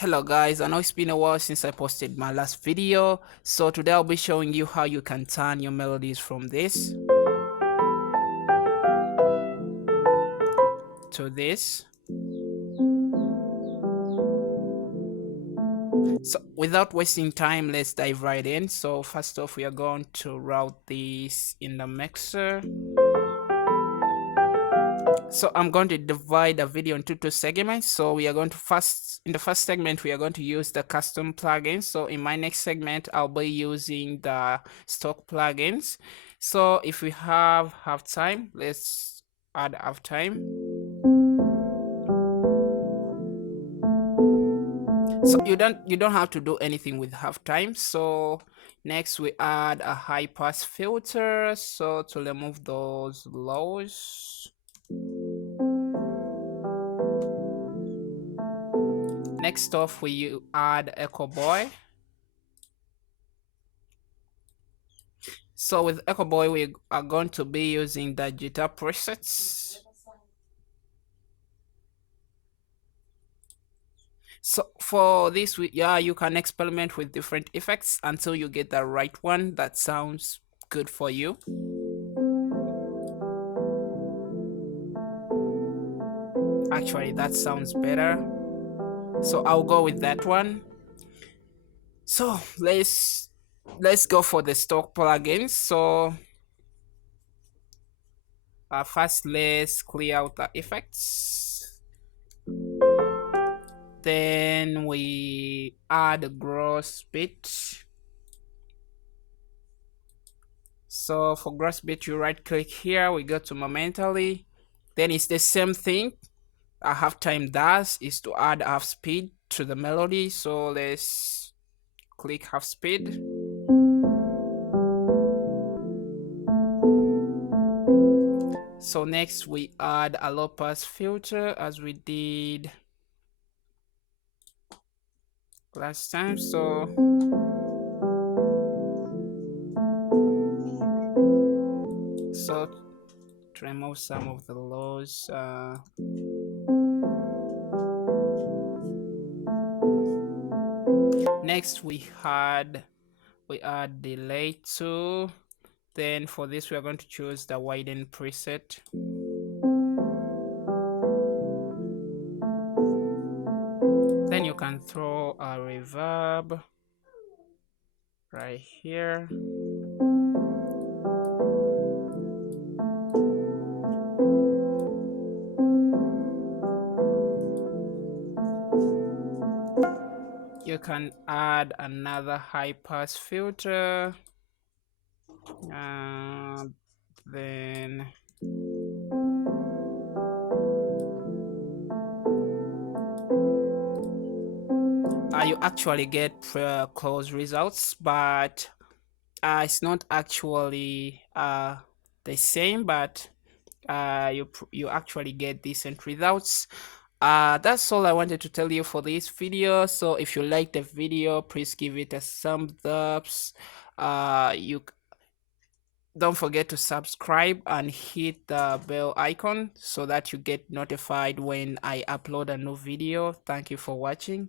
Hello guys, I know it's been a while since I posted my last video, so today I'll be showing you how you can turn your melodies from this to this. So without wasting time, let's dive right in. So first off, we are going to route this in the mixer. So I'm going to divide the video into two segments. So we are going to in the first segment, we are going to use the custom plugins. So in my next segment, I'll be using the stock plugins. So if we have halftime, let's add halftime. So you don't have to do anything with halftime. So next we add a high pass filter. So to remove those lows. Next off, we add Echo Boy. So with Echo Boy, we are going to be using the guitar presets. So for this, you can experiment with different effects until you get the right one that sounds good for you. Actually, that sounds better. So I'll go with that one. So let's go for the stock plugins. So first, let's clear out the effects. Then we add a gross bit. So for gross bit, you right click here, we go to momentally. Then it's the same thing a halftime does, is to add half speed to the melody. So let's click half speed. So next we add a low pass filter as we did last time. So to remove some of the lows, next we add delay too. Then for this we are going to choose the widen preset. Then you can throw a reverb right here. You can add another high pass filter. Then you actually get close results, but it's not actually the same, but you actually get decent results. That's all I wanted to tell you for this video. So if you like the video, please give it a thumbs up. You don't forget to subscribe and hit the bell icon so that you get notified when I upload a new video. Thank you for watching.